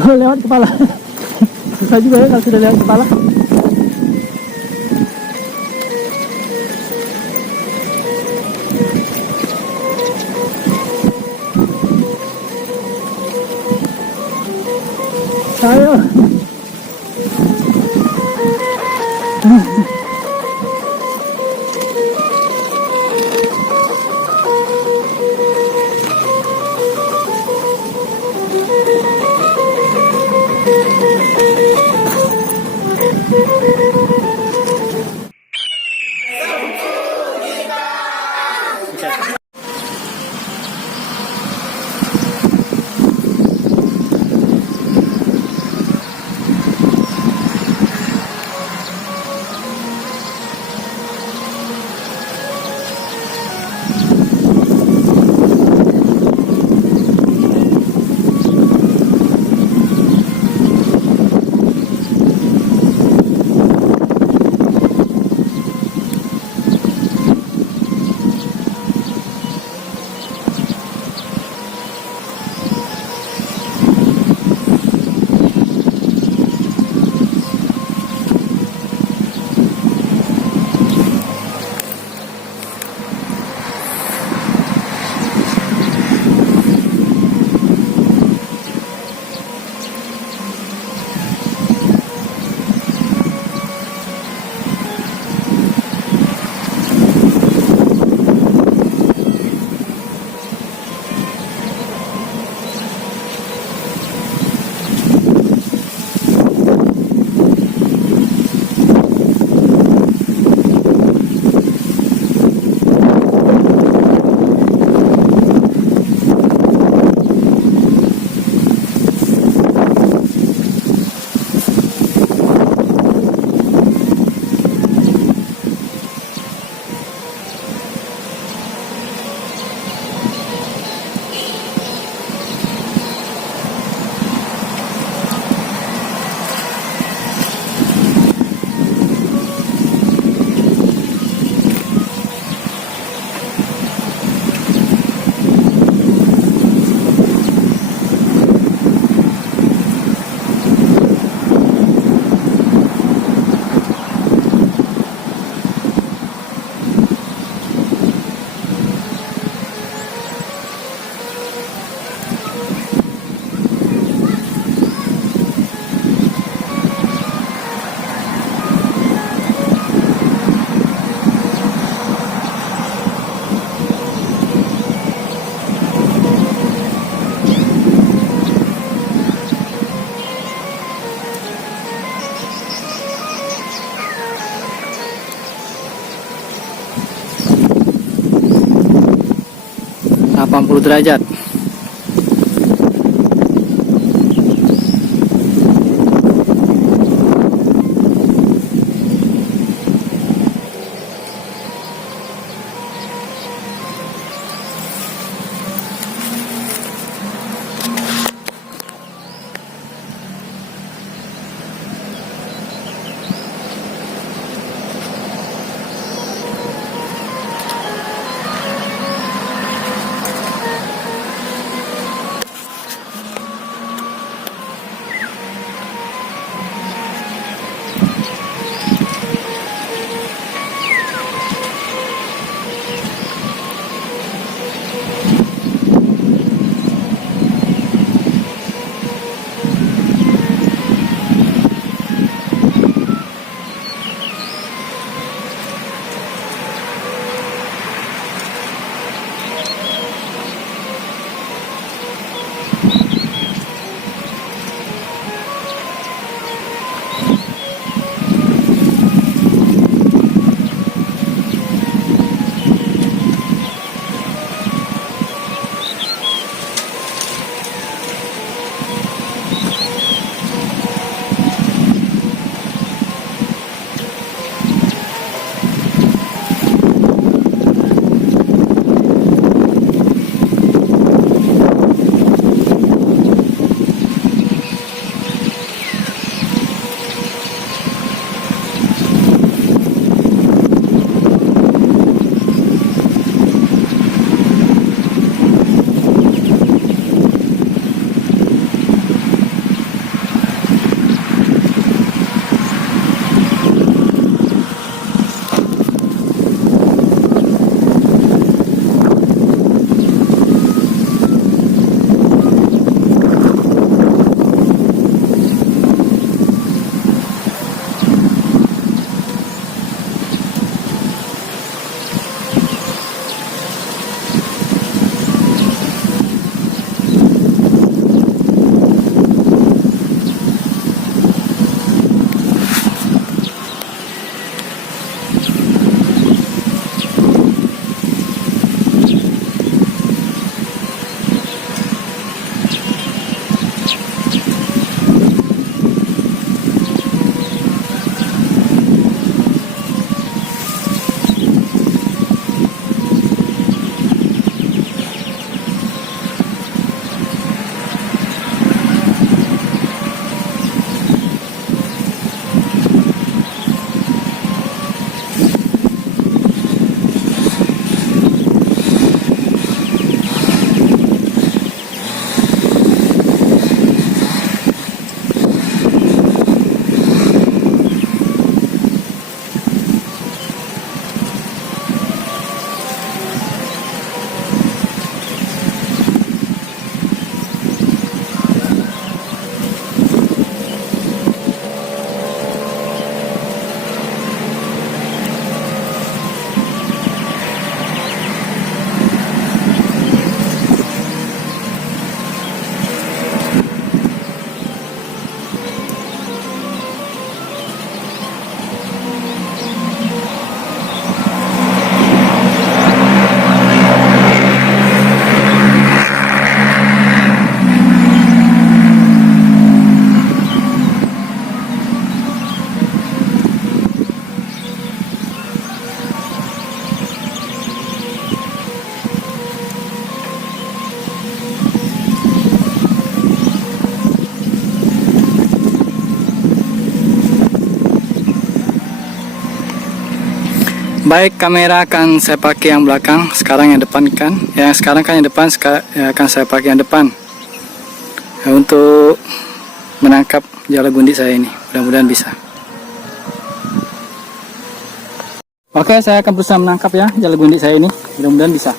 Oh, lewat kepala. Susah juga ya kalau sudah lewat kepala. Ayo. Derajat. Baik, kamera akan saya pakai yang belakang, sekarang yang depan kan. Yang sekarang kan yang depan, akan saya pakai yang depan. Untuk menangkap jalagundi saya ini, mudah-mudahan bisa. Oke, saya akan berusaha menangkap ya jalagundi saya ini, mudah-mudahan bisa.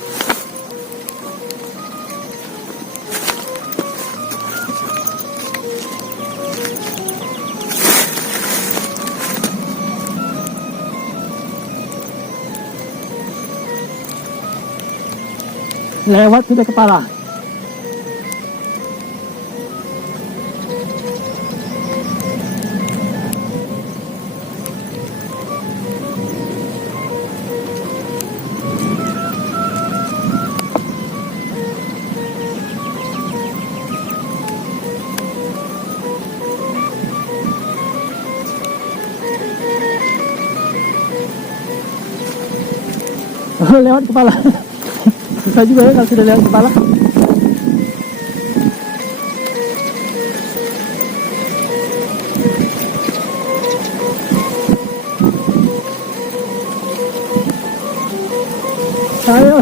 Lewat sudah kepala. Lewat kepala. Susah juga ya kalau sudah lewat kepala. Ayo.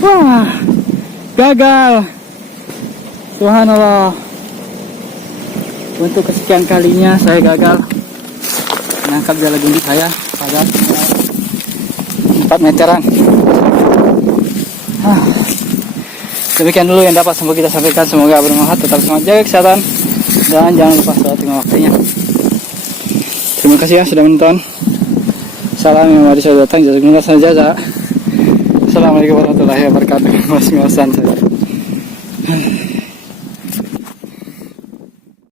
Wah, gagal. Subhanallah. Untuk kesekian kalinya saya gagal menangkap jalagundi saya pada 4 meteran. Demikian dulu yang dapat kita sampaikan. Semoga bermanfaat. Tetap semangat, jaga kesehatan, dan jangan lupa sholat dengan waktunya. Terima kasih ya sudah menonton. Salam yang mari saya datang. Jazakumullah. Assalamualaikum warahmatullahi wabarakatuh. Mas-masan saya.